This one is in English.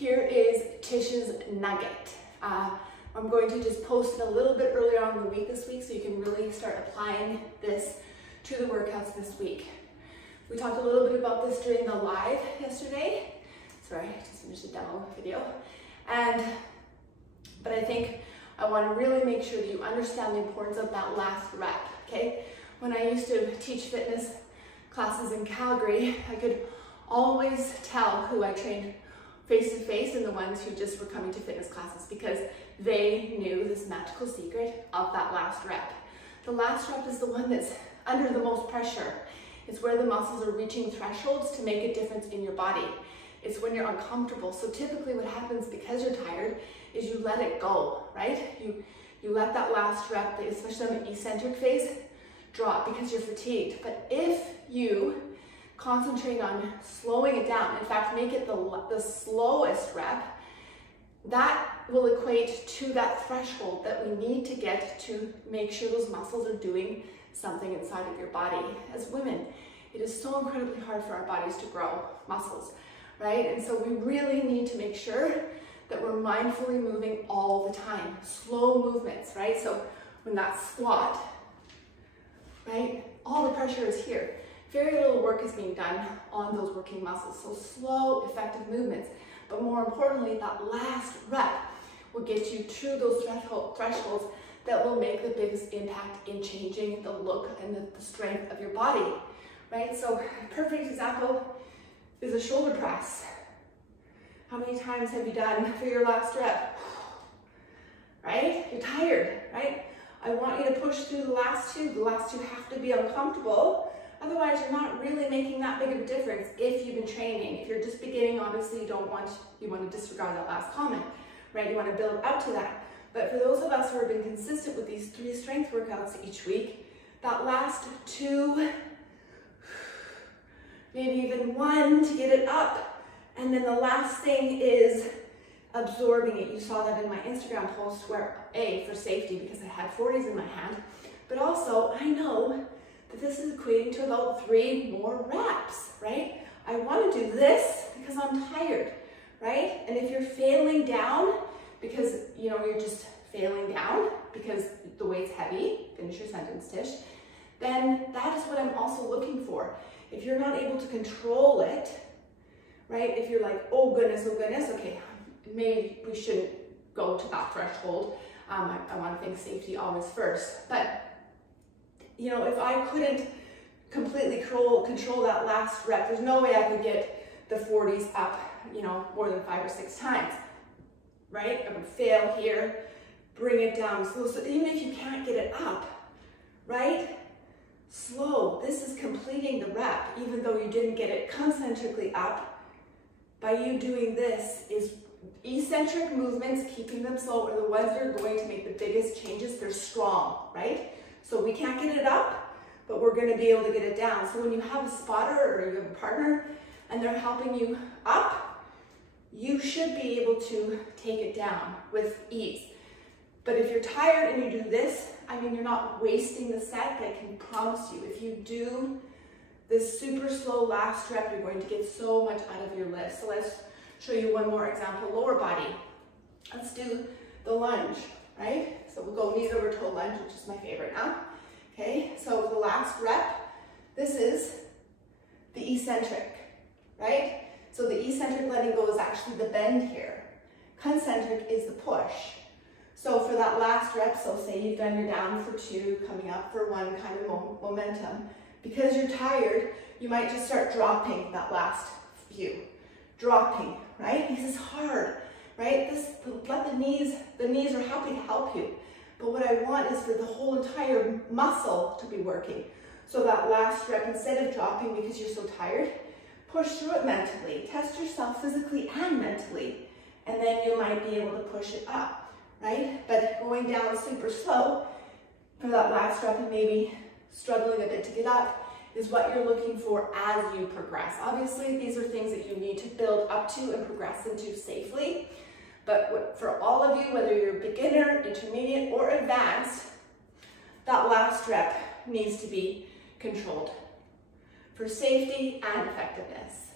Here is Tish's nugget. I'm going to just post it a little bit earlier on in the week this week so you can really start applying this to the workouts this week. We talked a little bit about this during the live yesterday. Sorry, I just finished the demo video. But I think I want to really make sure that you understand the importance of that last rep, okay? When I used to teach fitness classes in Calgary, I could always tell who I trained face-to-face and the ones who just were coming to fitness classes because they knew this magical secret of that last rep. The last rep is the one that's under the most pressure. It's where the muscles are reaching thresholds to make a difference in your body. It's when you're uncomfortable. So typically what happens because you're tired is you let it go, right? You let that last rep, especially on the eccentric phase, drop because you're fatigued. But if you concentrate on slowing it down, in fact, make it the slowest rep, that will equate to that threshold that we need to get to make sure those muscles are doing something inside of your body. As women, it is so incredibly hard for our bodies to grow muscles, right? And so we really need to make sure that we're mindfully moving all the time. Slow movements, right? So when that squat, right, all the pressure is here. Very little work is being done on those working muscles. So slow, effective movements. But more importantly, that last rep will get you to those thresholds that will make the biggest impact in changing the look and the strength of your body, right? So a perfect example is a shoulder press. How many times have you done for your last rep? Right? You're tired, right? I want you to push through the last two. The last two have to be uncomfortable. Otherwise, you're not really making that big of a difference if you've been training. If you're just beginning, obviously you want to disregard that last comment, right? You want to build up to that. But for those of us who have been consistent with these 3 strength workouts each week, that last 2, maybe even 1 to get it up, and then the last thing is absorbing it. You saw that in my Instagram post where, A, for safety, because I had 40s in my hand, but also I know that this is equating to about 3 more reps, right? I want to do this because I'm tired, right? And if you're failing down because, you're just failing down because the weight's heavy, finish your sentence, Tish, then that is what I'm also looking for. If you're not able to control it, right? If you're like, oh goodness, okay, maybe we shouldn't go to that threshold. I want to think safety always first. But, if I couldn't completely control that last rep, there's no way I could get the 40s up, more than 5 or 6 times, right? I would fail here, bring it down. So even if you can't get it up, right? Slow. This is completing the rep, even though you didn't get it concentrically up. By you doing this is eccentric movements, keeping them slow, are the ones that are going to make the biggest changes. They're strong, right? So we can't get it up, but we're going to be able to get it down. So when you have a spotter or you have a partner and they're helping you up, you should be able to take it down with ease. But if you're tired and you do this, you're not wasting the set, but I can promise you, if you do this super slow last rep, you're going to get so much out of your lift. So let's show you one more example, lower body. Let's do the lunge, right? So we'll go knees over toe lunge, which is my favorite now. Okay, so the last rep, this is the eccentric, right? So the eccentric letting go is actually the bend here. Concentric is the push. So for that last rep, so say you've done your down for 2, coming up for 1 kind of momentum. Because you're tired, you might just start dropping that last few. Dropping, right? This is hard, right? Let the knees are happy to help you. But what I want is for the whole entire muscle to be working. So that last rep, instead of dropping because you're so tired, push through it mentally. Test yourself physically and mentally. And then you might be able to push it up, right? But going down super slow for that last rep and maybe struggling a bit to get up is what you're looking for as you progress. Obviously, these are things that you need to build up to and progress into safely. But for all of you, whether you're beginner, intermediate, or advanced, that last rep needs to be controlled for safety and effectiveness.